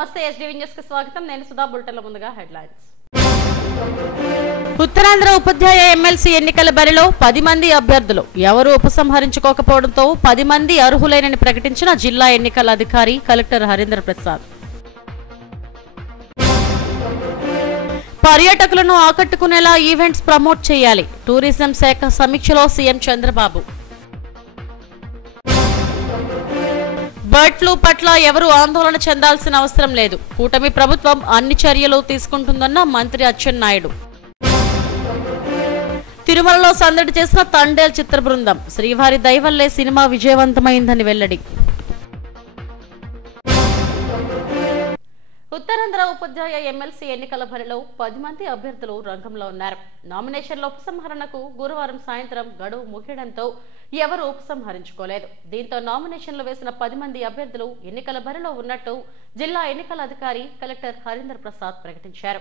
నమస్తే SDV news కి స్వాగతం. నేను సుధా. బులెటిన్ల ముందుగా హెడ్లైన్స్. ఉత్తరాంధ్ర ఉపాధ్యాయ ఎమ్మెల్సీ ఎన్నికల బరిలో 10 మంది అభ్యర్థులు ఎవరూ ఉపసంహరించుకోకపోవడంతో 10 మంది అర్హులైనని ప్రకటించిన జిల్లా ఎన్నికల అధికారి కలెక్టర్ హరీంద్ర ప్రసాద్. పర్యాటకులను ఆకట్టుకునేలా ఈవెంట్స్ ప్రమోట్ చేయాలి. టూరిజం శాఖ సమీక్షలో సీఎం చంద్రబాబు. బర్డ్ ఫ్లూ పట్ల ఎవరూ ఆందోళన చెందాల్సిన అవసరం లేదు. కూటమి ప్రభుత్వం అన్ని చర్యలు తీసుకుంటుందన్న మంత్రి అచ్చెన్నాయుడు. తిరుమలలో సందడి చేసిన తండేల్ చిత్ర బృందం. శ్రీవారి దయవల్లే సినిమా విజయవంతమైందని వెల్లడి. ఉత్తరాంధ్ర ఉపాధ్యాయ ఎమ్మెల్సీ ఎన్నికల బరిలో 10 మంది అభ్యర్థులు రంగంలో ఉన్నారు. నామినేషన్ల ఉపసంహరణకు గురువారం సాయంత్రం గడువు ముగియడంతో ఎవరూ ఉపసంహరించుకోలేదు. దీంతో నామినేషన్లు వేసిన 10 మంది అభ్యర్థులు ఎన్నికల బరిలో ఉన్నట్టు జిల్లా ఎన్నికల అధికారి కలెక్టర్ హరీంద్ర ప్రసాద్ ప్రకటించారు.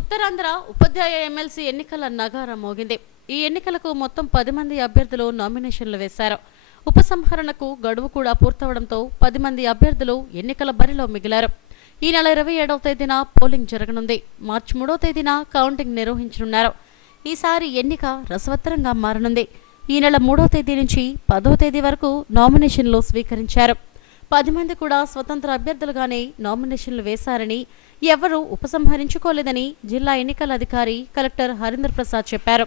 ఉత్తరాంధ్ర ఉపాధ్యాయ ఎమ్మెల్సీ ఎన్నికల నగారా మోగింది. ఈ ఎన్నికలకు మొత్తం 10 మంది అభ్యర్థులు నామినేషన్లు వేశారు. ఉపసంహరణకు గడువు కూడా పూర్తవడంతో 10 మంది అభ్యర్థులు ఎన్నికల బరిలో మిగిలారు. ఈ నెల 27వ తేదీన పోలింగ్ జరగనుంది. మార్చి 3వ తేదీన కౌంటింగ్ నిర్వహించనున్నారు. ఈసారి ఎన్నిక రసవత్తరంగా మారనుంది. ఈ నెల 3వ తేదీ నుంచి 10వ తేదీ వరకు నామినేషన్లు స్వీకరించారు. 10 మంది కూడా స్వతంత్ర అభ్యర్థులుగానే నామినేషన్లు వేశారని, ఎవరూ ఉపసంహరించుకోలేదని జిల్లా ఎన్నికల అధికారి కలెక్టర్ హరీంద్ర ప్రసాద్ చెప్పారు.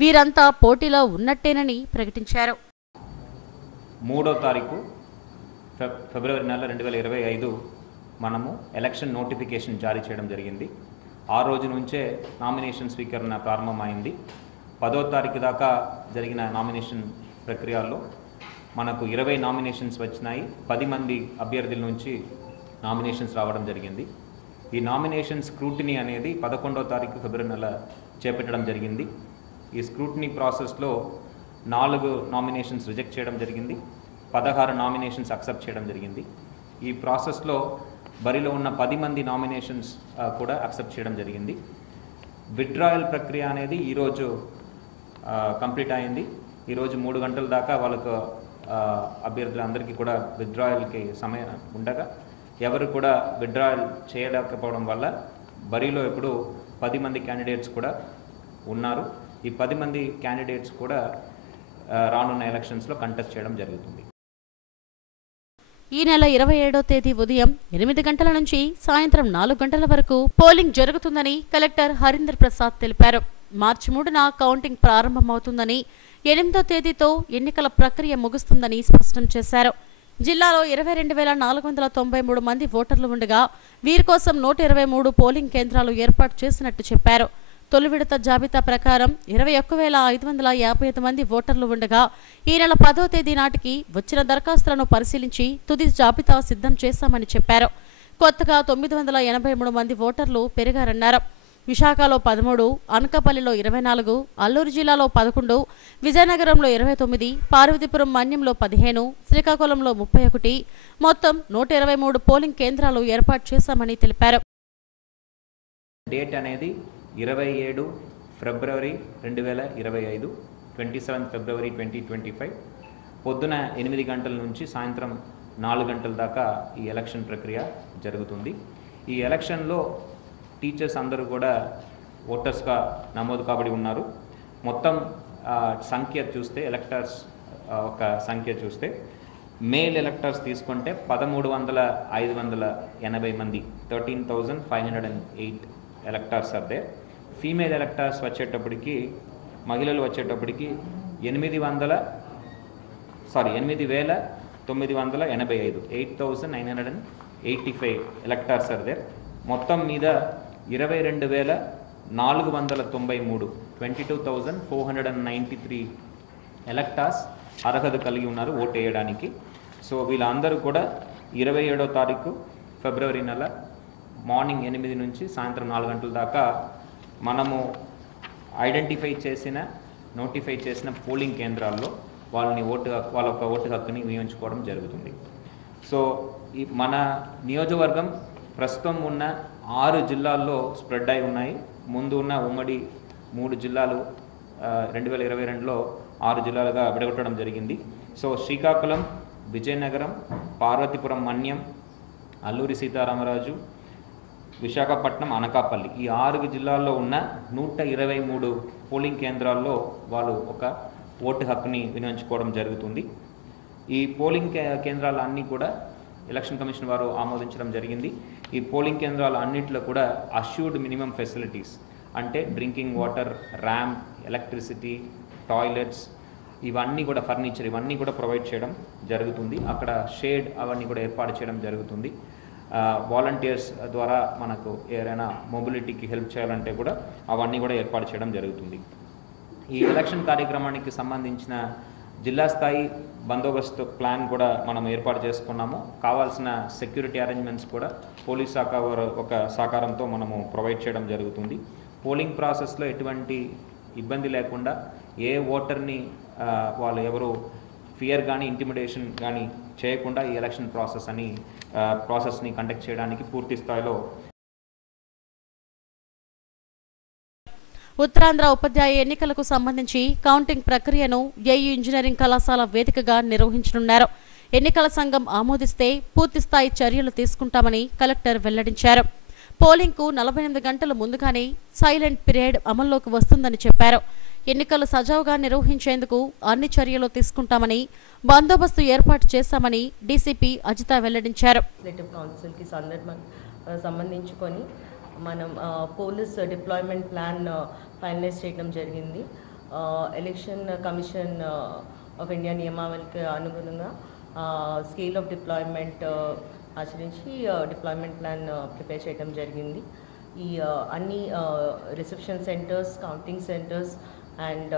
వీరంతా పోటీలో ఉన్నట్టేనని ప్రకటించారు. 3వ తారీఖు ఫిబ్రవరి నెల 2025 మనము ఎలక్షన్ నోటిఫికేషన్ జారీ చేయడం జరిగింది. ఆ రోజు నుంచే నామినేషన్ స్వీకరణ ప్రారంభమైంది. 10వ తారీఖు దాకా జరిగిన నామినేషన్ ప్రక్రియలో మనకు 20 నామినేషన్స్ వచ్చినాయి. 10 మంది అభ్యర్థుల నుంచి నామినేషన్స్ రావడం జరిగింది. ఈ నామినేషన్ స్క్రూటినీ అనేది 11వ తారీఖు ఫిబ్రవరి నెల చేపట్టడం జరిగింది. ఈ స్క్రూటినీ ప్రాసెస్లో 4 నామినేషన్స్ రిజెక్ట్ చేయడం జరిగింది. 16 నామినేషన్స్ అక్సెప్ట్ చేయడం జరిగింది. ఈ ప్రాసెస్లో బరిలో ఉన్న 10 మంది నామినేషన్స్ కూడా అక్సెప్ట్ చేయడం జరిగింది. విత్డ్రాయల్ ప్రక్రియ అనేది ఈరోజు కంప్లీట్ అయింది. ఈరోజు 3 గంటల దాకా వాళ్ళకు అభ్యర్థులందరికీ కూడా విత్డ్రాయల్కి సమయం ఉండగా ఎవరు కూడా విత్డ్రాయల్ చేయలేకపోవడం వల్ల బరిలో ఇప్పుడు 10 మంది క్యాండిడేట్స్ కూడా ఉన్నారు. ఈ 10 మంది క్యాండిడేట్స్ కూడా రానున్న ఎలక్షన్స్లో కంటెస్ట్ చేయడం జరుగుతుంది. ఈ నెల 27వ తేదీ ఉదయం 8 గంటల నుంచి సాయంత్రం 4 గంటల వరకు పోలింగ్ జరుగుతుందని కలెక్టర్ హరీంద్ర ప్రసాద్ తెలిపారు. మార్చి 3న కౌంటింగ్ ప్రారంభమవుతుందని, 8వ తేదీతో ఎన్నికల ప్రక్రియ ముగుస్తుందని స్పష్టం చేశారు. జిల్లాలో 22,493 మంది ఓటర్లు ఉండగా వీరి కోసం 123 పోలింగ్ కేంద్రాలు ఏర్పాటు చేసినట్టు చెప్పారు. తొలి విడత జాబితా ప్రకారం 21,555 మంది ఓటర్లు ఉండగా ఈ నెల 10వ తేదీ నాటికి వచ్చిన దరఖాస్తులను పరిశీలించి తుది జాబితా సిద్ధం చేశామని చెప్పారు. కొత్తగా 983 మంది ఓటర్లు పెరిగారన్నారు. విశాఖలో 13, అనకాపల్లిలో 24, అల్లూరు జిల్లాలో 11, విజయనగరంలో 29, పార్వతీపురం మన్యంలో 15, శ్రీకాకుళంలో 31, మొత్తం 123 పోలింగ్ కేంద్రాలు ఏర్పాటు చేశామని తెలిపారు. డేట్ అనేది 27 ఫిబ్రవరి 2025, 27 ఫిబ్రవరి 2025 పొద్దున 8 గంటల నుంచి సాయంత్రం 4 గంటల దాకా ఈ ఎలక్షన్ ప్రక్రియ జరుగుతుంది. ఈ ఎలక్షన్లో టీచర్స్ అందరూ కూడా ఓటర్స్గా నమోదు కాబడి ఉన్నారు. మొత్తం సంఖ్య చూస్తే ఎలక్టర్స్ ఒక సంఖ్య చూస్తే మేల్ ఎలక్టర్స్ తీసుకుంటే 13,580 మంది 13,508 electors are there. Female electors వచ్చేటప్పటికి మహిళలు వచ్చేటప్పటికి 8,985 8,985 ఎలక్టర్స్ ఆర్ దేర్. మొత్తం మీద 22,493 22,493 ఎలక్టర్స్ అర్హత కలిగి ఉన్నారు ఓటు వేయడానికి. సో వీళ్ళందరూ కూడా 27వ తారీఖు ఫిబ్రవరి నెల మార్నింగ్ 8 నుంచి సాయంత్రం 4 గంటల దాకా మనము నోటిఫై చేసిన పోలింగ్ కేంద్రాల్లో వాళ్ళ యొక్క ఓటు హక్కుని వినియోగించుకోవడం జరుగుతుంది. సో ఈ మన నియోజకవర్గం ప్రస్తుతం ఉన్న 6 జిల్లాల్లో స్ప్రెడ్ అయి ఉన్నాయి. ముందు ఉన్న ఉమ్మడి 3 జిల్లాలు 2022లో 6 జిల్లాలుగా విడగొట్టడం జరిగింది. సో శ్రీకాకుళం, విజయనగరం, పార్వతీపురం మన్యం, అల్లూరి సీతారామరాజు, విశాఖపట్నం, అనకాపల్లి ఈ 6 జిల్లాల్లో ఉన్న 123 పోలింగ్ కేంద్రాల్లో వాళ్ళు ఒక ఓటు హక్కుని వినియోగించుకోవడం జరుగుతుంది. ఈ పోలింగ్ కేంద్రాలు అన్నీ కూడా ఎలక్షన్ కమిషన్ వారు ఆమోదించడం జరిగింది. ఈ పోలింగ్ కేంద్రాలు అన్నింటిలో కూడా అష్యూర్డ్ మినిమం ఫెసిలిటీస్ అంటే drinking water, ramp, electricity, toilets ఇవన్నీ కూడా ఫర్నిచర్ ఇవన్నీ కూడా ప్రొవైడ్ చేయడం జరుగుతుంది. అక్కడ షేడ్ అవన్నీ కూడా ఏర్పాటు చేయడం జరుగుతుంది. వాలంటీర్స్ ద్వారా మనకు ఎవరైనా మొబిలిటీకి హెల్ప్ చేయాలంటే కూడా అవన్నీ కూడా ఏర్పాటు చేయడం జరుగుతుంది. ఈ ఎలక్షన్ కార్యక్రమానికి సంబంధించిన జిల్లా స్థాయి బందోబస్తు ప్లాన్ కూడా మనం ఏర్పాటు చేసుకున్నాము. కావాల్సిన సెక్యూరిటీ అరేంజ్మెంట్స్ కూడా పోలీస్ శాఖ ఒక సహకారంతో మనము ప్రొవైడ్ చేయడం జరుగుతుంది. పోలింగ్ ప్రాసెస్లో ఎటువంటి ఇబ్బంది లేకుండా ఏ ఓటర్ని వాళ్ళు ఎవరు ఫియర్ కానీ ఇంటిమిడేషన్ కానీ చేయకుండా ఈ ఎలక్షన్ ప్రాసెస్ని కండక్ట్ చేయడానికి పూర్తి స్థాయిలో ఉత్తరాంధ్ర ఉపాధ్యాయ ఎన్నికలకు సంబంధించి కౌంటింగ్ ప్రక్రియను ఏయూ ఇంజనీరింగ్ కళాశాల వేదికగా నిర్వహించనున్నారు. ఎన్నికల సంఘం ఆమోదిస్తే పూర్తిస్థాయి చర్యలు తీసుకుంటామని కలెక్టర్ వెల్లడించారు. పోలింగ్కు 48 గంటల ముందుగానే సైలెంట్ పీరియడ్ అమల్లోకి వస్తుందని చెప్పారు. ఎన్నికలు సజావుగా నిర్వహించేందుకు అన్ని చర్యలు తీసుకుంటామని, బందోబస్తు ఏర్పాటు చేశామని డీసీపీ అజిత వెల్లడించారు. కౌన్సిల్కి సంబంధించుకొని మనం పోలీస్ డిప్లాయ్మెంట్ ప్లాన్ ఫైనలైజ్ చేయడం జరిగింది. ఎలక్షన్ కమిషన్ ఆఫ్ ఇండియా నియమావళికి అనుగుణంగా స్కేల్ ఆఫ్ డిప్లాయ్మెంట్ ఆచరించి డిప్లాయ్మెంట్ ప్లాన్ ప్రిపేర్ చేయడం జరిగింది. ఈ అన్ని reception centres, counting centres and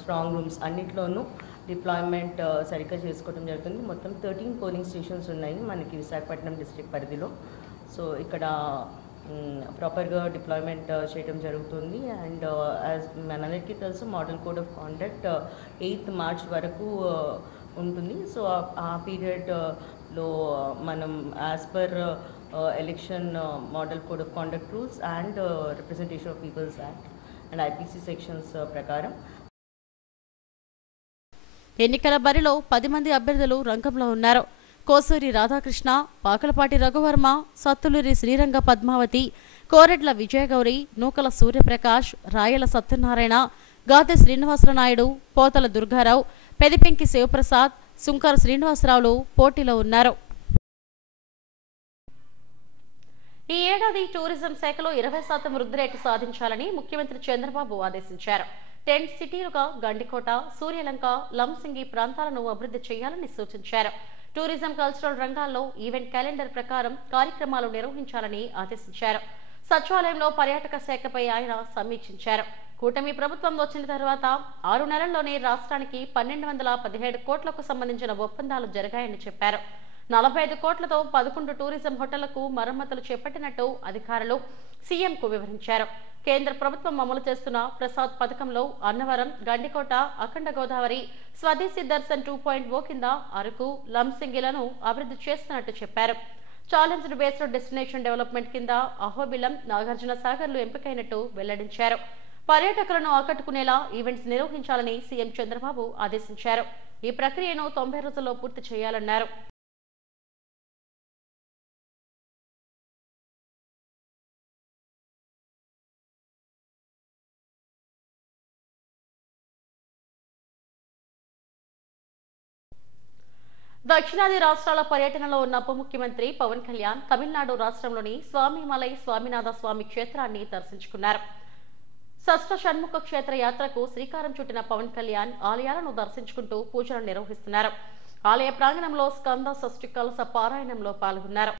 strong rooms అన్నిట్లోనూ డిప్లాయ్మెంట్ సరిగ్గా చేసుకోవడం జరుగుతుంది. మొత్తం 13 పోలింగ్ స్టేషన్స్ ఉన్నాయి మనకి విశాఖపట్నం డిస్ట్రిక్ట్ పరిధిలో. సో ఇక్కడ ప్రాపర్గా డిప్లాయ్మెంట్ చేయడం జరుగుతుంది. అండ్ యాజ్ మనందరికీ తెలుసు model code of conduct 8th March వరకు ఉంటుంది. సో ఆ పీరియడ్లో మనం as per election model code of conduct rules and representation of people's act and IPC sections ప్రకారం ఎన్నికల బరిలో 10 మంది అభ్యర్థులు రంగంలో ఉన్నారు. కోసూరి రాధాకృష్ణ, పాకలపాటి రఘువర్మ, సత్తులూరి శ్రీరంగ పద్మావతి, కోరెడ్ల విజయగౌరి, నూకల సూర్యప్రకాష్, రాయల సత్యనారాయణ, గాదె శ్రీనివాసరాయుడు, పోతల దుర్గారావు, పెదిపెంకి శివప్రసాద్, సుంకర శ్రీనివాసరావులు పోటీలో ఉన్నారు. ఈ ఏడాది టూరిజం శాఖలో 20% వృద్ధి రేటు సాధించాలని ముఖ్యమంత్రి చంద్రబాబు ఆదేశించారు. టెంట్ సిటీలుగా గండికోట, సూర్యలంక, లంసింగి ప్రాంతాలను అభివృద్ధి చేయాలని సూచించారు. టూరిజం, కల్చరల్ రంగాల్లో ఈవెంట్ క్యాలెండర్ ప్రకారం కార్యక్రమాలు నిర్వహించాలని ఆదేశించారు. సచివాలయంలో పర్యాటక శాఖపై ఆయన సమీక్షించారు. కూటమి ప్రభుత్వం వచ్చిన తర్వాత 6 నెలల్లోనే రాష్ట్రానికి 1217 కోట్లకు సంబంధించిన ఒప్పందాలు జరిగాయని చెప్పారు. 45 కోట్లతో 11 టూరిజం హోటళ్లకు మరమ్మతులు చేపట్టినట్టు అధికారులు సీఎంకు వివరించారు. కేంద్ర ప్రభుత్వం అమలు చేస్తున్న ప్రసాద్ పథకంలో అన్నవరం, గండికోట, అఖండ గోదావరి, స్వదేశీ దర్శన్ 2.0 కింద అరకు, లంసింగిలను అభివృద్ధి చేస్తున్నట్టు చెప్పారు. ఛాలెంజ్ బేస్డ్ డెస్టినేషన్ డెవలప్మెంట్ కింద అహోబిలం, నాగార్జున సాగర్లు ఎంపికైనట్టు వెల్లడించారు. పర్యాటకులను ఆకట్టుకునేలా ఈవెంట్స్ నిర్వహించాలని సీఎం చంద్రబాబు ఆదేశించారు. ఈ ప్రక్రియను 90 రోజుల్లో పూర్తి చేయాలన్నారు. దక్షిణాది రాష్ట్రాల పర్యటనలో ఉన్న ఉప ముఖ్యమంత్రి పవన్ కళ్యాణ్ తమిళనాడు రాష్ట్రంలోని స్వామిమలై స్వామినాథ స్వామి క్షేత్రాన్ని దర్శించుకున్నారు. షష్ఠ షణ్ముఖ క్షేత్ర యాత్రకు శ్రీకారం చుట్టిన పవన్ కళ్యాణ్ ఆలయాలను దర్శించుకుంటూ పూజలు నిర్వహిస్తున్నారు. ఆలయ ప్రాంగణంలో స్కంద షష్ఠి కలశ పారాయణంలో పాల్గొన్నారు.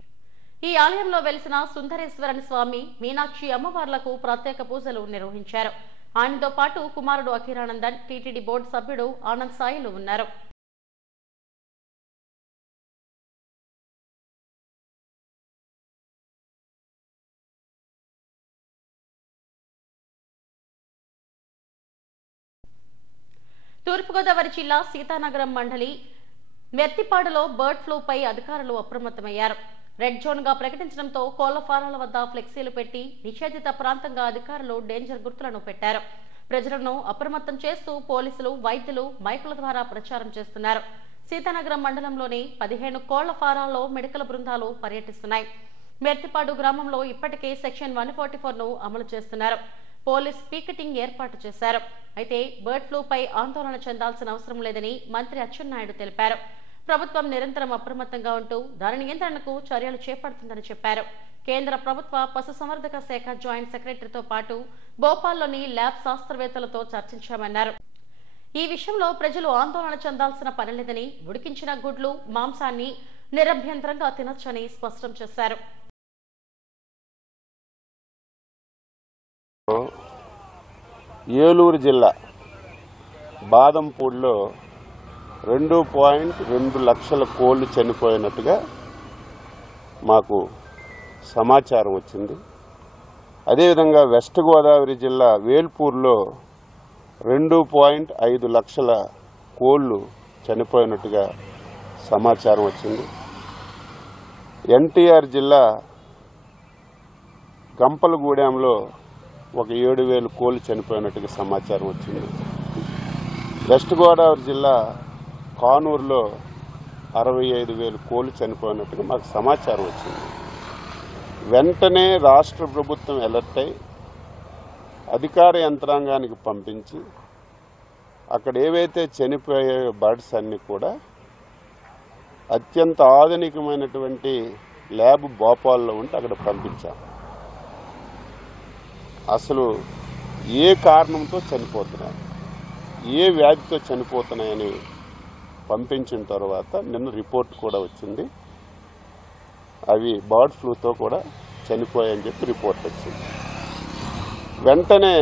ఈ ఆలయంలో వెలిసిన సుందరేశ్వరని స్వామి, మీనాక్షి అమ్మవార్లకు ప్రత్యేక పూజలు నిర్వహించారు. ఆయనతో పాటు కుమారుడు అఖిరానందన్, టీటీడీ బోర్డు సభ్యుడు ఆనంద్ సాయిలు ఉన్నారు. తూర్పుగోదావరి జిల్లా సీతానగరం మండలి మెర్తిపాడులో బర్డ్ ఫ్లూపై అధికారులు అప్రమత్తమయ్యారు. రెడ్ జోన్ గా ప్రకటించడంతో కోళ్ల ఫారాల వద్ద ఫ్లెక్సీలు పెట్టి నిషేధిత ప్రాంతంగా అధికారులు డేంజర్ గుర్తులను పెట్టారు. ప్రజలను అప్రమత్తం చేస్తూ పోలీసులు, వైద్యులు మైకుల ద్వారా ప్రచారం చేస్తున్నారు. సీతానగరం మండలంలోని 15 కోళ్ల ఫారాల్లో మెడికల్ బృందాలు పర్యటిస్తున్నాయి. మెర్తిపాడు గ్రామంలో ఇప్పటికే సెక్షన్ 144ను అమలు చేస్తున్నారు. పోలీస్ పీకెటింగ్ ఏర్పాటు చేశారు. అయితే బర్డ్ ఫ్లూపై ఆందోళన చెందాల్సిన అవసరం లేదని మంత్రి అచ్చెన్నాయుడు తెలిపారు. ప్రభుత్వం నిరంతరం అప్రమత్తంగా ఉంటూ దాని నియంత్రణకు చర్యలు చేపడుతుందని చెప్పారు. కేంద్ర ప్రభుత్వ పశుసంవర్ధక శాఖ జాయింట్ సెక్రటరీతో పాటు భోపాల్లోని ల్యాబ్ శాస్త్రవేత్తలతో చర్చించామన్నారు. ఈ విషయంలో ప్రజలు ఆందోళన చెందాల్సిన పనిలేదని, ఉడికించిన గుడ్లు, మాంసాన్ని నిరభ్యంతరంగా తినొచ్చని స్పష్టం చేశారు. ఏలూరు జిల్లా బాదంపూడిలో 2.2 లక్షల కోళ్లు చనిపోయినట్టుగా మాకు సమాచారం వచ్చింది. అదేవిధంగా వెస్ట్ గోదావరి జిల్లా వేల్పూర్లో 2.5 లక్షల కోళ్లు చనిపోయినట్టుగా సమాచారం వచ్చింది. ఎన్టీఆర్ జిల్లా గంపలగూడెంలో ఒక 7,000 కోళ్లు చనిపోయినట్టుగా సమాచారం వచ్చింది. వెస్ట్ గోదావరి జిల్లా కానూరులో 65,000 కోళ్లు చనిపోయినట్టుగా మాకు సమాచారం వచ్చింది. వెంటనే రాష్ట్ర ప్రభుత్వం అలర్ట్ అయి అధికార యంత్రాంగానికి పంపించి అక్కడ ఏవైతే చనిపోయే బర్డ్స్ అన్నీ కూడా అత్యంత ఆధునికమైనటువంటి ల్యాబ్ భోపాల్లో ఉంటే అక్కడ పంపించాం. అసలు ఏ కారణంతో చనిపోతున్నాయి, ఏ వ్యాధితో చనిపోతున్నాయని పంపించిన తర్వాత నిన్న రిపోర్ట్ కూడా వచ్చింది. అవి బర్డ్ ఫ్లూతో కూడా చనిపోయాయని చెప్పి రిపోర్ట్ వచ్చింది. వెంటనే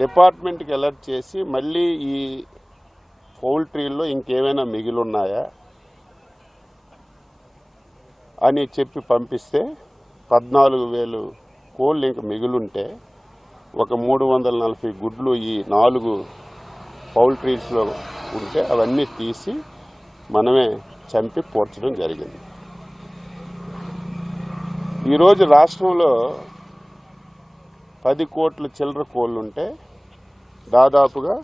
డిపార్ట్మెంట్కి అలర్ట్ చేసి మళ్ళీ ఈ పౌల్ట్రీల్లో ఇంకేమైనా మిగిలిన్నాయా అని చెప్పి పంపిస్తే 14,000 కోళ్ళు ఇంక మిగిలుంటే ఒక 340 గుడ్లు ఈ 4 పౌల్ట్రీస్లో ఉంటే అవన్నీ తీసి మనమే చంపి పోర్చడం జరిగింది. ఈరోజు రాష్ట్రంలో 10 కోట్ల చిల్లర కోళ్ళు ఉంటే దాదాపుగా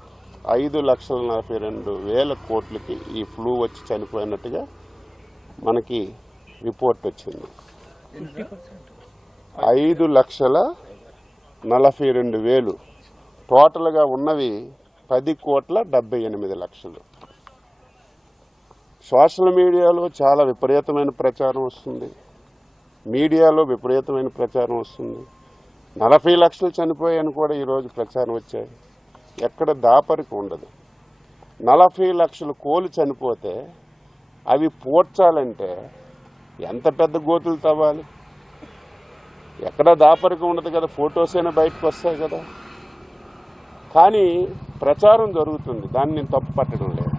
5,42,000 కోట్లకి ఈ ఫ్లూ వచ్చి చనిపోయినట్టుగా మనకి రిపోర్ట్ వచ్చింది. 5,42,000 టోటల్గా ఉన్నవి 10,78,00,000. సోషల్ మీడియాలో చాలా విపరీతమైన ప్రచారం వస్తుంది, మీడియాలో విపరీతమైన ప్రచారం వస్తుంది. 40 లక్షలు చనిపోయాయని కూడా ఈరోజు ప్రచారం వచ్చాయి. ఎక్కడ దాపరికి ఉండదు. 40 లక్షల కోళ్ళు చనిపోతే అవి పోడ్చాలంటే ఎంత పెద్ద గోతులు తవ్వాలి? ఎక్కడ దాపరికి ఉండదు కదా, ఫొటోస్ అయినా బయటకు వస్తాయి కదా. కానీ ప్రచారం జరుగుతుంది, దాన్ని నేను తప్పు పట్టడం లేదు.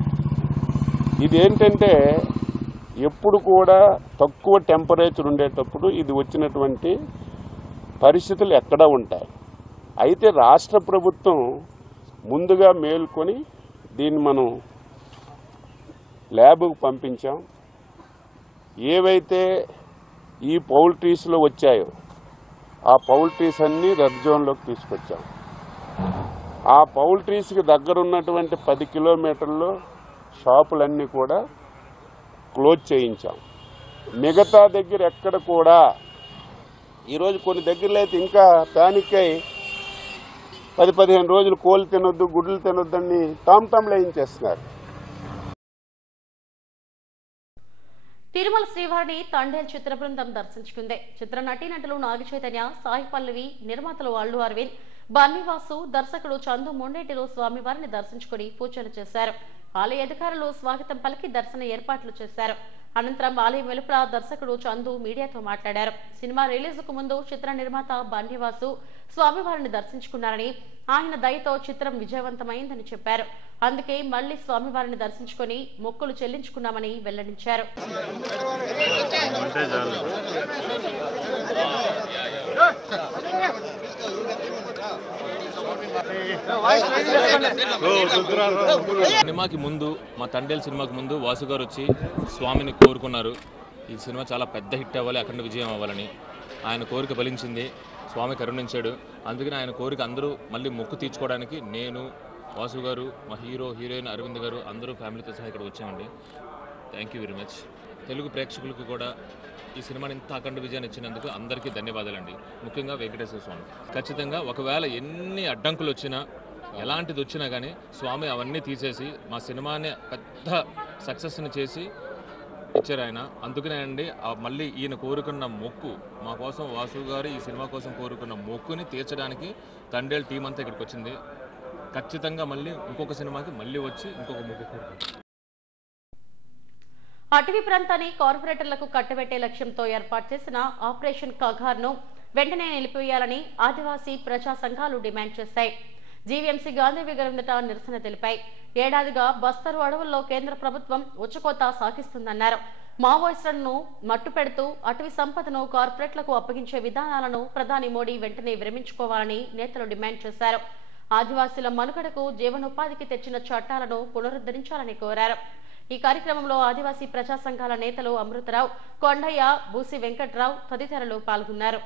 ఇదేంటంటే ఎప్పుడు కూడా తక్కువ టెంపరేచర్ ఉండేటప్పుడు ఇది వచ్చినటువంటి పరిస్థితులు ఎక్కడ ఉంటాయి. అయితే రాష్ట్ర ప్రభుత్వం ముందుగా మేల్కొని దీన్ని మనం ల్యాబ్కు పంపించాం. ఏవైతే ఈ పౌల్ట్రీస్లో వచ్చాయో ఆ పౌల్ట్రీస్ అన్నీ రెడ్ జోన్లోకి తీసుకొచ్చాం. ఆ పౌల్ట్రీస్కి దగ్గర ఉన్నటువంటి 10 కిలోమీటర్లో షాపులన్నీ కూడా క్లోజ్ చేయించాం. మిగతా దగ్గర ఎక్కడ కూడా ఈరోజు కొన్ని దగ్గరలో అయితే ఇంకా ప్యానిక్ అయి 10-15 రోజులు కోళ్ళు తినొద్దు, గుడ్లు తినొద్దని టామ్టామ్లు వేయించేస్తున్నారు. తిరుమల శ్రీవారిని తండేల్ చిత్ర బృందం దర్శించుకుంది. చిత్ర నటీనటులు నాగ చైతన్య, సాయి పల్లవి, నిర్మాతలు అల్లు అరవింద్, బన్నీవాసు, దర్శకుడు చందు మొండేటిలో స్వామివారిని దర్శించుకుని పూజలు చేశారు. ఆలయ అధికారులు స్వాగతం పలికి దర్శన ఏర్పాట్లు చేశారు. అనంతరం ఆలయం వెలుపల దర్శకుడు చందు మీడియాతో మాట్లాడారు. సినిమా రిలీజ్కు ముందు చిత్ర నిర్మాత బన్నీవాసు స్వామివారిని దర్శించుకున్నారని, ఆయన దయతో చిత్రం విజయవంతమైందని చెప్పారు. అందుకే మళ్లీ స్వామివారిని దర్శించుకుని మొక్కులు చెల్లించుకున్నామని వెల్లడించారు. సినిమాకి ముందు, మా తండేల్ సినిమాకి ముందు వాసు గారు వచ్చి స్వామిని కోరుకున్నారు. ఈ సినిమా చాలా పెద్ద హిట్ అవ్వాలి, అఖండ విజయం అవ్వాలని. ఆయన కోరిక ఫలించింది, స్వామి కరుణించాడు. అందుకని ఆయన కోరిక అందరూ మళ్ళీ మొక్కు తీర్చుకోవడానికి నేను, వాసు గారు, మా హీరోయిన్ అరవింద్ గారు అందరూ ఫ్యామిలీతో సహా ఇక్కడ వచ్చామండి. Thank you very much. Telugu ప్రేక్షకులకు కూడా ఈ సినిమాని ఇంత అఖండ విజయాన్ని ఇచ్చినందుకు అందరికీ ధన్యవాదాలండి. ముఖ్యంగా వెంకటేశ్వర స్వామి. ఖచ్చితంగా ఒకవేళ ఎన్ని అడ్డంకులు వచ్చినా, ఎలాంటిది వచ్చినా కానీ స్వామి అవన్నీ తీసేసి మా సినిమాని పెద్ద సక్సెస్ని చేసి ఇచ్చారు ఆయన. అందుకనే అండి మళ్ళీ ఈయన కోరుకున్న మొక్కు మా కోసం, వాసు గారు ఈ సినిమా కోసం కోరుకున్న మొక్కుని తీర్చడానికి తండేల్ టీం అంతా ఇక్కడికి వచ్చింది. ఖచ్చితంగా మళ్ళీ ఇంకొక సినిమాకి మళ్ళీ వచ్చి ఇంకొక మొక్కు కోరుకుంటాం. అటవీ ప్రాంతాన్ని కార్పొరేటర్లకు కట్టబెట్టే లక్ష్యంతో ఏర్పాటు చేసిన ఆపరేషన్ కగార్ను వెంటనే నిలిపివేయాలని ఆదివాసీ ప్రజా సంఘాలు డిమాండ్ చేశాయి. జీవీఎంసీ గాంధీ విగ్రహం ఎదుట నిరసన తెలిపాయి. ఏడాదిగా బస్తరు అడవుల్లో కేంద్ర ప్రభుత్వం ఉచ్చుకోత సాగిస్తుందన్నారు. మావోయిస్టులను మట్టుపెడుతూ అటవీ సంపదను కార్పొరేట్లకు అప్పగించే విధానాలను ప్రధాని మోడీ వెంటనే విరమించుకోవాలని నేతలు డిమాండ్ చేశారు. ఆదివాసీల మనుగడకు జీవనోపాధికి తెచ్చిన చట్టాలను పునరుద్ధరించాలని కోరారు. ఈ కార్యక్రమంలో ఆదివాసీ ప్రజా సంఘాల నేతలు అమృతరావు, కొండయ్య, బూసి వెంకట్రావు తదితరులు పాల్గొన్నారు.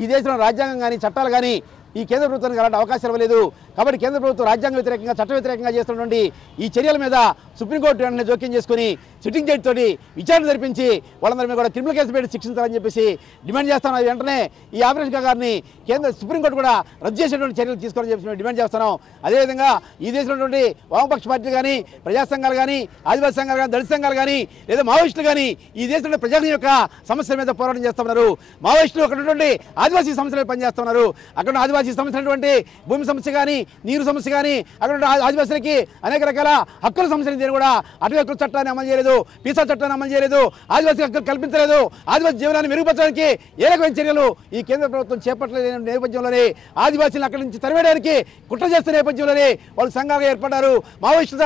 ఈ దేశంలో రాజ్యాంగం కానీ చట్టాలు కానీ ఈ కేంద్ర ప్రభుత్వానికి అలాంటి అవకాశం ఇవ్వలేదు. కాబట్టి కేంద్ర ప్రభుత్వం రాజ్యాంగ వ్యతిరేకంగా, చట్ట వ్యతిరేకంగా చేస్తున్నటువంటి ఈ చర్యల మీద సుప్రీంకోర్టు వెంటనే జోక్యం చేసుకుని సిట్టింగ్ జడ్జి తోటి విచారణ జరిపించి వాళ్ళందరి మీద కూడా క్రిమినల్ కేసు పెట్టి శిక్షించాలని చెప్పేసి డిమాండ్ చేస్తున్నాం. వెంటనే ఈ ఆపరేషన్ కగార్ని కేంద్ర సుప్రీంకోర్టు కూడా రద్దు చేసేటువంటి చర్యలు తీసుకోవాలని చెప్పి డిమాండ్ చేస్తున్నాం. అదేవిధంగా ఈ దేశంలో ఉన్నటువంటి వామపక్ష పార్టీలు కానీ, ప్రజా సంఘాలు కానీ, ఆదివాసీ సంఘాలు కానీ, దళిత సంఘాలు కానీ, లేదా మావోయిస్టులు కానీ ఈ దేశంలో ప్రజల యొక్క సమస్యల మీద పోరాటం చేస్తున్నారు. మావోయిస్టులు అక్కడ ఉన్నటువంటి ఆదివాసీ సమస్యలు పనిచేస్తున్నారు. అక్కడ ఆదివాసీ సమస్యటువంటి భూమి సమస్య కానీ, నీరు సమస్య కానీ, అక్కడ ఆదివాసులకి అనేక రకాల హక్కుల సమస్యలు దీన్ని కూడా అటవీ హక్కుల చట్టాన్ని అమలు చేయలేదు, పీసా చట్టాన్ని అమలు చేయలేదు, ఆదివాసీ హక్కులు కల్పించలేదు. ఆదివాసీ జీవనాన్ని మెరుగుపరచడానికి ఏ రకమైన చర్యలు ఈ కేంద్ర ప్రభుత్వం చేపట్టలేని నేపథ్యంలోనే, ఆదివాసీలను అక్కడి నుంచి తరివేయడానికి కుట్ర చేస్తున్న నేపథ్యంలోనే వాళ్ళు సంఘాలుగా ఏర్పడ్డారు. మావోయిస్టుల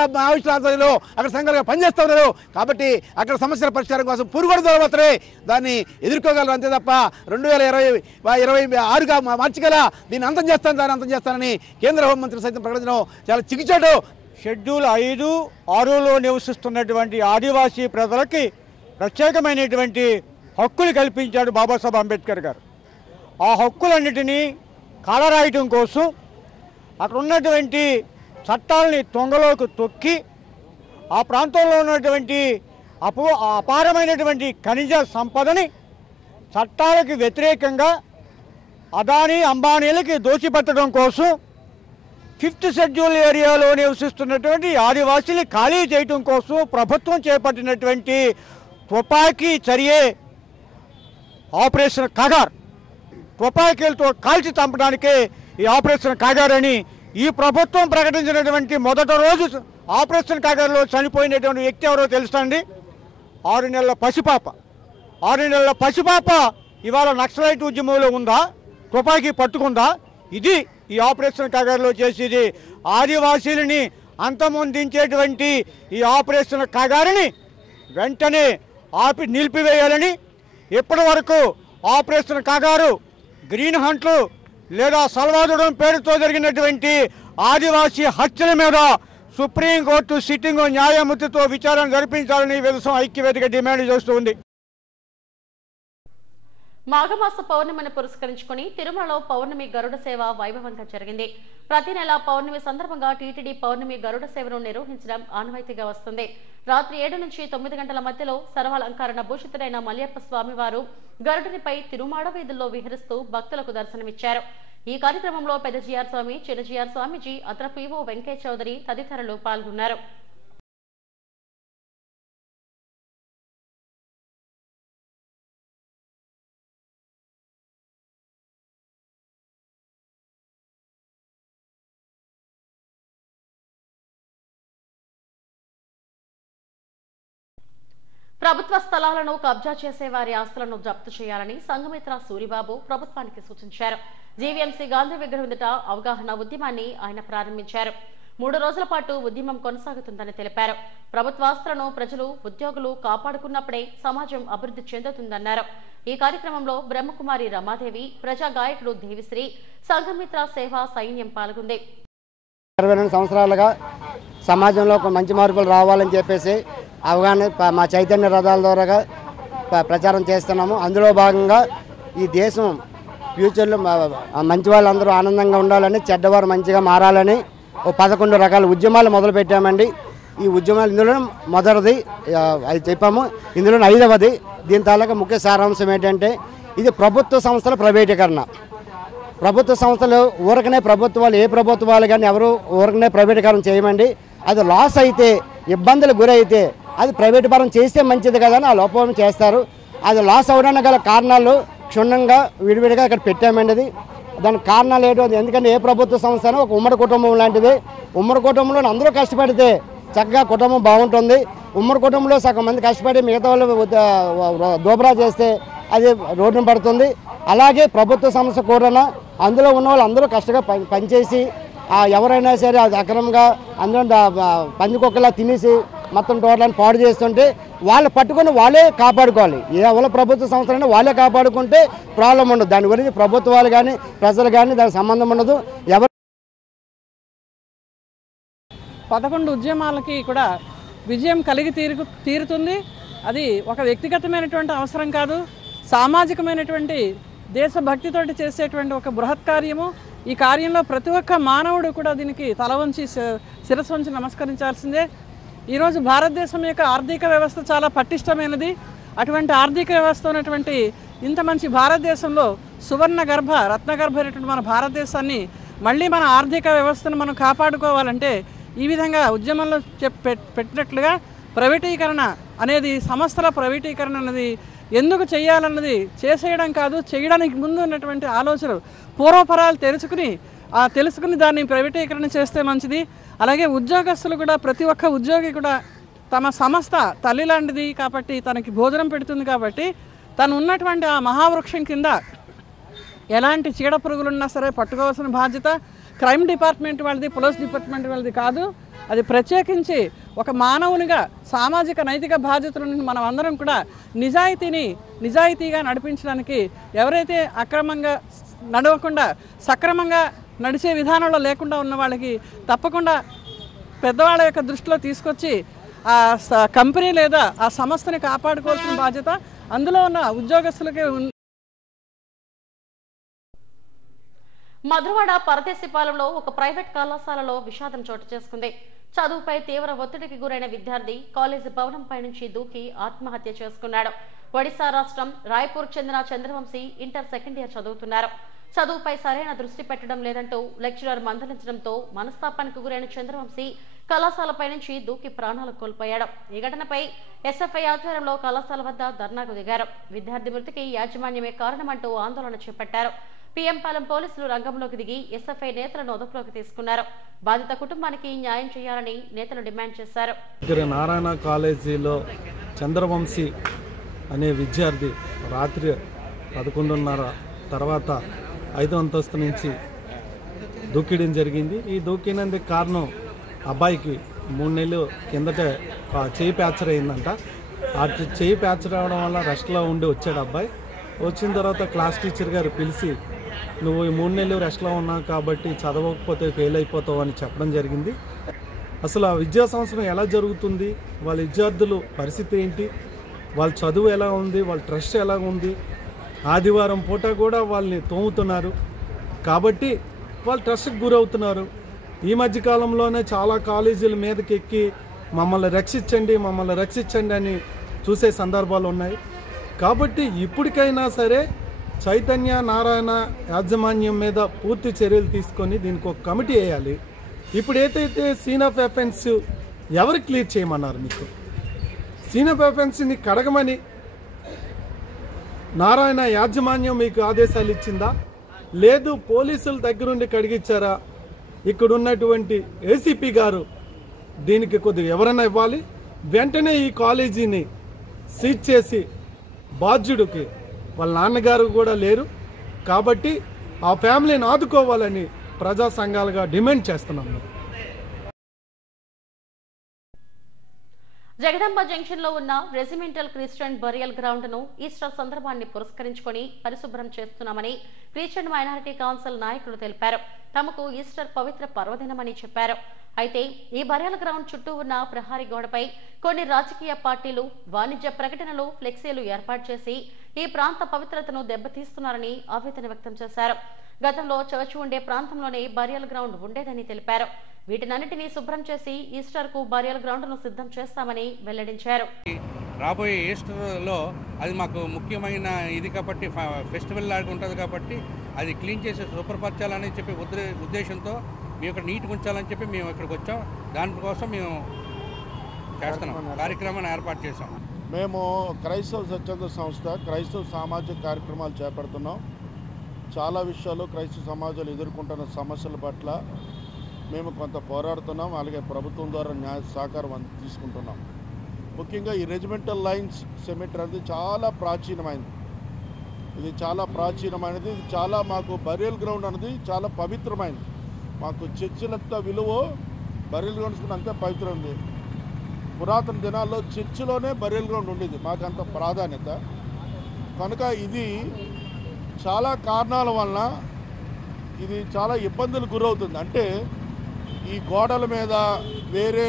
ఆధ్వర్యంలో అక్కడ సంఘాలుగా పనిచేస్తూ ఉన్నారు. కాబట్టి అక్కడ సమస్యల పరిష్కారం కోసం పురుగుడు ద్వారా మాత్రమే దాన్ని ఎదుర్కోగలరు. అంతే తప్ప 2026 మార్చి కల్లా దీన్ని అంతం చేస్తాను, దాన్ని అంతం చేస్తానని కేంద్ర హోంమంత్రి సైతం ప్రకటించడం చాలా చికిచాటు. షెడ్యూల్ 5, 6లో నివసిస్తున్నటువంటి ఆదివాసీ ప్రజలకి ప్రత్యేకమైనటువంటి హక్కులు కల్పించాడు బాబాసాహెబ్ అంబేద్కర్ గారు. ఆ హక్కులన్నిటినీ కాలరాయటం కోసం అక్కడ ఉన్నటువంటి చట్టాలని తొంగలోకి తొక్కి ఆ ప్రాంతంలో ఉన్నటువంటి అపారమైనటువంటి ఖనిజ సంపదని చట్టాలకు వ్యతిరేకంగా అదానీ అంబానీలకి దోచిపెట్టడం కోసం 5th షెడ్యూల్ ఏరియాలో నివసిస్తున్నటువంటి ఆదివాసీలు ఖాళీ చేయడం కోసం ప్రభుత్వం చేపట్టినటువంటి తుపాకీ చర్యే ఆపరేషన్ కగార్. తుపాకీలతో కాల్చి చంపడానికే ఈ ఆపరేషన్ కగార్ అని ఈ ప్రభుత్వం ప్రకటించినటువంటి మొదటి రోజు ఆపరేషన్ కగార్లో చనిపోయినటువంటి వ్యక్తి ఎవరో తెలుసండి? 6 నెలల పసిపాప. 6 నెలల పసిపాప ఇవాళ నక్సలైట్ ఉద్యమంలో ఉందా? తుపాకీ పట్టుకుందా? ఇది ఈ ఆపరేషన్ కగార్లో చేసేది. ఆదివాసీలని అంతమొందించేటువంటి ఈ ఆపరేషన్ కగారిని వెంటనే నిలిపివేయాలని, ఇప్పటి వరకు ఆపరేషన్ కగారు, గ్రీన్ హంట్లు లేదా సల్వాదడం పేరుతో జరిగినటువంటి ఆదివాసీ హత్యల మీద సుప్రీంకోర్టు సిట్టింగ్ న్యాయమూర్తితో విచారణ జరిపించాలని వ్యవసాయ ఐక్యవేదిక డిమాండ్ చేస్తుంది. మాఘమాస పౌర్ణమిని పురస్కరించుకుని తిరుమలలో పౌర్ణమి గరుడ సేవ వైభవంగా జరిగింది. ప్రతి నెల పౌర్ణమి సందర్భంగా టీటీడీ పౌర్ణమి గరుడ సేవను నిర్వహించడం ఆనవాయితీగా వస్తుంది. రాత్రి 7 నుంచి 9 గంటల మధ్యలో సర్వాలంకరణ భూషితుడైన మలయప్ప స్వామివారు గరుడునిపై తిరుమాడ వీధుల్లో విహరిస్తూ భక్తులకు దర్శనమిచ్చారు. ఈ కార్యక్రమంలో పెద్ద జిఆర్ స్వామి, చిన్న జిఆర్ స్వామిజీ, అత్ర పీఓ వెంకయ్య చౌదరి తదితరులు పాల్గొన్నారు. ప్రభుత్వ స్థలాలను కబ్జా చేసే వారి ఆస్తులను జప్తు చేయాలని సంఘమిత్ర సూరిబాబు ప్రభుత్వానికి సూచించారు. జీవీఎంసీ గాంధీ విగ్రహం ఎదుట అవగాహన ఉద్యమాన్ని ఆయన ప్రారంభించారు. 3 రోజుల పాటు ఉద్యమం కొనసాగుతుందని తెలిపారు. ప్రభుత్వాస్తులను ప్రజలు, ఉద్యోగులు కాపాడుకున్నప్పుడే సమాజం అభివృద్ధి చెందుతుందన్నారు. ఈ కార్యక్రమంలో బ్రహ్మకుమారి రమాదేవి, ప్రజా గాయకుడు దేవిశ్రీ, సంఘమిత్ర సేవా సైన్యం పాల్గొంది. 22 సంవత్సరాలుగా సమాజంలో ఒక మంచి మార్పులు రావాలని చెప్పేసి అవగాహన మా చైతన్య రథాల ద్వారా ప్రచారం చేస్తున్నాము. అందులో భాగంగా ఈ దేశం ఫ్యూచర్లో మంచి వాళ్ళందరూ ఆనందంగా ఉండాలని, చెడ్డవారు మంచిగా మారాలని 11 రకాల ఉద్యమాలు మొదలుపెట్టామండి. ఈ ఉద్యమాలు ఇందులో మొదటిది అది చెప్పాము, ఇందులో 5వది. దీని తాలూకా ముఖ్య సారాంశం ఏంటంటే ఇది ప్రభుత్వ సంస్థల ప్రైవేటీకరణ. ప్రభుత్వ సంస్థలు ఊరకనే ప్రభుత్వాలు, ఏ ప్రభుత్వాలు కానీ ఎవరు ఊరకనే ప్రైవేటీకరణ చేయమండి. అది లాస్ అయితే, ఇబ్బందులు గురైతే అది ప్రైవేటు పరం చేస్తే మంచిది కదా అని ఆ లోపం చేస్తారు. అది లాస్ అవడానికి గల కారణాలు క్షుణ్ణంగా విడివిడిగా ఇక్కడ పెట్టామండి. అది దానికి కారణాలు ఏంటో, ఎందుకంటే ఏ ప్రభుత్వ సంస్థ ఒక ఉమ్మడి కుటుంబం లాంటిది. ఉమ్మడి కుటుంబంలో అందరూ కష్టపడితే చక్కగా కుటుంబం బాగుంటుంది. ఉమ్మడి కుటుంబంలో సగం మంది కష్టపడి మిగతా వాళ్ళు దోబరా చేస్తే అది రోడ్డున పడుతుంది. అలాగే ప్రభుత్వ సంస్థ కూడా అందులో ఉన్న వాళ్ళు అందరూ కష్టంగా పనిచేసి ఎవరైనా సరే అది అక్రమంగా అందులో పందికొక్కలా తినేసి మొత్తం టోటల్ పాడు చేస్తుంటే వాళ్ళు పట్టుకొని వాళ్ళే కాపాడుకోవాలి. ఎవరి ప్రభుత్వ సంస్థలైనా వాళ్ళే కాపాడుకుంటే ప్రాబ్లం ఉండదు. దాని గురించి ప్రభుత్వాలు కానీ ప్రజలు కానీ దానికి సంబంధం ఉండదు. 11 ఉద్యమాలకి కూడా విజయం కలిగి తీరుతుంది. అది ఒక వ్యక్తిగతమైనటువంటి అవసరం కాదు, సామాజికమైనటువంటి దేశభక్తితోటి చేసేటువంటి ఒక బృహత్ కార్యము. ఈ కార్యంలో ప్రతి ఒక్క మానవుడు కూడా దీనికి తల వంచి శిరస్సు వంచి నమస్కరించాల్సిందే. ఈరోజు భారతదేశం యొక్క ఆర్థిక వ్యవస్థ చాలా పటిష్టమైనది. అటువంటి ఆర్థిక వ్యవస్థ ఉన్నటువంటి ఇంత మంచి భారతదేశంలో సువర్ణ గర్భ రత్నగర్భ అయినటువంటి మన భారతదేశాన్ని మళ్ళీ మన ఆర్థిక వ్యవస్థను మనం కాపాడుకోవాలంటే ఈ విధంగా ఉద్యమంలో పెట్టినట్లుగా ప్రైవేటీకరణ అనేది, సంస్థల ప్రైవేటీకరణ అనేది ఎందుకు చేయాలన్నది చేసేయడం కాదు, చేయడానికి ముందు ఉన్నటువంటి ఆలోచనలు పూర్వపరాలు తెలుసుకుని దాన్ని ప్రైవేటీకరణ చేస్తే మంచిది. అలాగే ఉద్యోగస్తులు కూడా, ప్రతి ఒక్క ఉద్యోగి కూడా తమ సంస్థ తల్లి లాంటిది కాబట్టి, తనకి భోజనం పెడుతుంది కాబట్టి, తను ఉన్నటువంటి ఆ మహావృక్షం కింద ఎలాంటి చీడ పురుగులున్నా సరే పట్టుకోవాల్సిన బాధ్యత క్రైమ్ డిపార్ట్మెంట్ వాళ్ళది, పోలీస్ డిపార్ట్మెంట్ వాళ్ళది కాదు. అది ప్రత్యేకించి ఒక మానవునిగా సామాజిక నైతిక బాధ్యతలను మనం అందరం కూడా నిజాయితీగా నడిపించడానికి, ఎవరైతే అక్రమంగా నడవకుండా సక్రమంగా నడిచే విధానంలో లేకుండా ఉన్న వాళ్ళకి తప్పకుండా పెద్దవాళ్ళ యొక్క దృష్టిలో తీసుకొచ్చి ఆ కంపెనీ లేదా ఆ సంస్థని కాపాడుకోవాల్సిన బాధ్యత అందులో ఉన్న ఉద్యోగస్తులకే ఉంది. మధురవాడ పరదేశిపాలెంలో ఒక ప్రైవేట్ కళాశాలలో విషాదం చోటు చేసుకుంది. చదువుపై తీవ్ర ఒత్తిడికి గురైన విద్యార్థి కాలేజీ భవనంపై నుంచి దూకి ఆత్మహత్య చేసుకున్నాడు. ఒడిశా రాష్ట్రం రాయ్పూర్ చెందిన చంద్రవంశీ ఇంటర్ సెకండ్ ఇయర్ చదువుతున్నారు. చదువుపై సరైన దృష్టి పెట్టడం లేదంటూ లెక్చరర్ మందలించడంతో మనస్తాపానికి గురైన చంద్రవంశీ కళాశాలపై నుంచి దూకి ప్రాణాలు కోల్పోయాడు. ఈ ఘటనపై ఎస్ఎఫ్ఐ ఆధ్వర్యంలో కళాశాల వద్ద ధర్నాకు దిగారు. విద్యార్థి మృతికి యాజమాన్యమే కారణమంటూ ఆందోళన చేపట్టారు. పిఎంపాలెం పోలీసులు రంగంలోకి దిగి ఎస్ఎఫ్ఐ నేతలను అదుపులోకి తీసుకున్నారు. బాధిత కుటుంబానికి న్యాయం చేయాలని నేతలు డిమాండ్ చేశారు. నారాయణ కాలేజీలో చంద్రవంశీ అనే విద్యార్థి రాత్రి 11:30 తర్వాత 5వ అంతస్తు నుంచి దూకిడం జరిగింది. ఈ దూకినందుకు కారణం అబ్బాయికి 3 నెలలు కిందటే చేయి ప్యాచర్ అయిందంట. ఆ చేయి ప్యాచర్ అవడం వల్ల రెస్ట్లో ఉండి వచ్చాడు అబ్బాయి. వచ్చిన తర్వాత క్లాస్ టీచర్ గారు పిలిచి, నువ్వు ఈ 3 నెలలు రెస్ట్లో ఉన్నావు కాబట్టి చదవకపోతే ఫెయిల్ అయిపోతావు అని చెప్పడం జరిగింది. అసలు ఆ విద్యా సంవత్సరం ఎలా జరుగుతుంది, వాళ్ళ విద్యార్థులు పరిస్థితి ఏంటి, వాళ్ళ చదువు ఎలా ఉంది, వాళ్ళ ట్రస్ట్ ఎలా ఉంది, ఆదివారం పూట కూడా వాళ్ళని తోముతున్నారు కాబట్టి వాళ్ళు ట్రస్ట్కి గురవుతున్నారు. ఈ మధ్యకాలంలోనే చాలా కాలేజీల మీదకి ఎక్కి మమ్మల్ని రక్షించండి అని చూసే సందర్భాలు ఉన్నాయి. కాబట్టి ఇప్పటికైనా సరే చైతన్య నారాయణ యాజమాన్యం మీద పూర్తి చర్యలు తీసుకొని దీనికి ఒక కమిటీ వేయాలి. ఇప్పుడు ఏదైతే సీన్ ఆఫ్ అఫెన్స్ ఎవరు క్లియర్ చేయమన్నారు? మీకు సీన్ ఆఫ్ అఫెన్స్ని కడగమని నారాయణ యాజమాన్యం మీకు ఆదేశాలు ఇచ్చిందా? లేదు పోలీసుల దగ్గరుండి కడిగించారా? ఇక్కడ ఉన్నటువంటి ఏసీపీ గారు దీనికి కొద్దిగా ఎవరైనా ఇవ్వాలి. వెంటనే ఈ కాలేజీని సీజ్ చేసి బాధ్యుడికి వాళ్ళ నాన్నగారు కూడా లేరు కాబట్టి ఆ ఫ్యామిలీని ఆదుకోవాలని ప్రజా సంఘాలుగా డిమాండ్ చేస్తున్నాము. జగదంబ జంక్షన్ లో ఉన్న రెజిమెంటల్ క్రిస్టియన్ బరియల్ గ్రౌండ్ ను ఈస్టర్ సందర్భాన్ని పురస్కరించుకొని పరిశుభ్రం చేస్తున్నామని క్రిస్టియన్ మైనారిటీ కౌన్సిల్ నాయకులు తెలిపారు. తమకు ఈస్టర్ పవిత్ర పర్వదినమని చెప్పారు. అయితే ఈ బరియల్ గ్రౌండ్ చుట్టూ ఉన్న ప్రహారీ గోడపై కొన్ని రాజకీయ పార్టీలు వాణిజ్య ప్రకటనలు, ఫ్లెక్సీలు ఏర్పాటు చేసి ఈ ప్రాంత పవిత్రతను దెబ్బతీస్తున్నారని ఆవేదన వ్యక్తం చేశారు. గతంలో చర్చ్ ఉండే ప్రాంతంలోనే బరియల్ గ్రౌండ్ ఉండేదని తెలిపారు. వీటినన్నిటినీ శుభ్రం చేసి ఈస్టర్ కు బరియల్ గ్రౌండ్ ను సిద్ధం చేస్తామని వెల్లడించారు. రాబోయే ఈస్టర్లో అది మాకు ముఖ్యమైన ఇది కాబట్టి ఫెస్టివల్ లాగా ఉంటుంది కాబట్టి అది క్లీన్ చేసి శుభ్రపరచాలని చెప్పి ఉద్దేశంతో మేము ఇక్కడ నీట్గా ఉంచాలని చెప్పి మేము ఇక్కడికి వచ్చాం. దానికోసం మేము చేస్తున్నాం, కార్యక్రమాన్ని ఏర్పాటు చేసాం. మేము క్రైస్తవ స్వచ్ఛంద సంస్థ క్రైస్తవ సామాజిక కార్యక్రమాలు చేపడుతున్నాం. చాలా విషయాలు క్రైస్తవ సమాజాలు ఎదుర్కొంటున్న సమస్యల పట్ల మేము కొంత పోరాడుతున్నాం. అలాగే ప్రభుత్వం ద్వారా న్యాయ సహకారం తీసుకుంటున్నాం. ముఖ్యంగా ఈ రెజిమెంటల్ లైన్స్ సెమిటరీ అనేది చాలా ప్రాచీనమైనది. ఇది చాలా ప్రాచీనమైనది. ఇది చాలా మాకు బరియల్ గ్రౌండ్ అనేది చాలా పవిత్రమైనది. మాకు చర్చిలంత విలువ బరియల్ గ్రౌండ్స్ అంతా పవిత్రం ఉంది. పురాతన దినాల్లో చర్చిలోనే బరియల్ గ్రౌండ్ ఉండేది. మాకు అంత ప్రాధాన్యత కనుక ఇది చాలా కారణాల వలన ఇది చాలా ఇబ్బందులు గురవుతుంది. అంటే ఈ గోడల మీద వేరే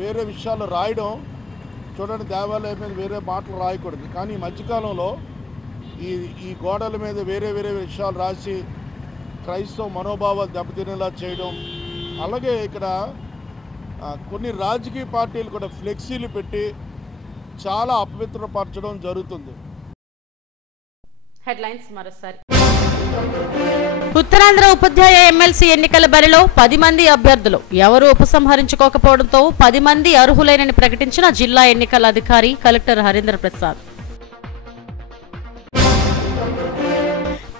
వేరే విషయాలు రాయడం చూడండి, దేవాలయం మీద వేరే మాటలు రాయకూడదు. కానీ ఈ మధ్యకాలంలో ఈ గోడల మీద వేరే వేరే విషయాలు రాసి క్రైస్తవ మనోభావాలు దెబ్బతినేలా చేయడం, అలాగే ఇక్కడ కొన్ని రాజకీయ పార్టీలు కూడా ఫ్లెక్సీలు పెట్టి చాలా అపవిత్రపరచడం జరుగుతుంది. హెడ్లైన్స్ మరోసారి. ఉత్తరాంధ్ర ఉపాధ్యాయ ఎమ్మెల్సీ ఎన్నికల బరిలో 10 మంది అభ్యర్థులు ఎవరూ ఉపసంహరించుకోకపోవడంతో 10 మంది అర్హులైనని ప్రకటించిన జిల్లా ఎన్నికల అధికారి కలెక్టర్ హరీంద్ర ప్రసాద్.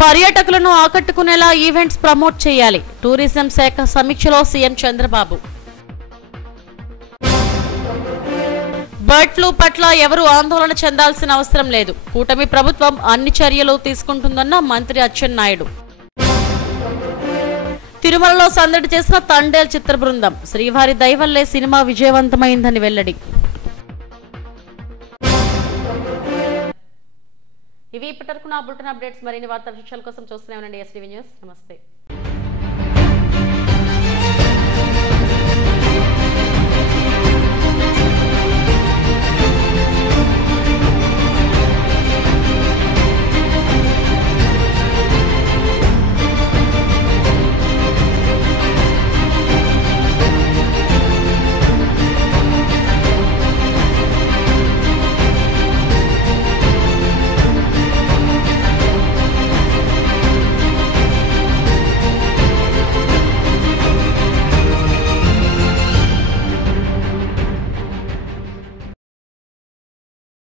పర్యాటకులను ఆకట్టుకునేలా ఈవెంట్స్ ప్రమోట్ చేయాలి. టూరిజం శాఖ సమీక్షలో సీఎం చంద్రబాబు. బర్డ్ ఫ్లూ పట్ల ఎవరూ ఆందోళన చెందాల్సిన అవసరం లేదు. కూటమి ప్రభుత్వం అన్ని చర్యలు తీసుకుంటుందన్న మంత్రి అచ్చెన్నాయుడు. తిరుమలలో సందడి చేసిన తండేల్ చిత్ర బృందం. శ్రీవారి దయవల్లే సినిమా విజయవంతమైందని వెల్లడి. ఇవి ఇప్పటివరకు నా బులెటిన్ అప్డేట్స్. మరిన్ని వార్తా విశేషాల కోసం చూస్తూనే ఉండండి ఎస్టీవీ న్యూస్. నమస్తే.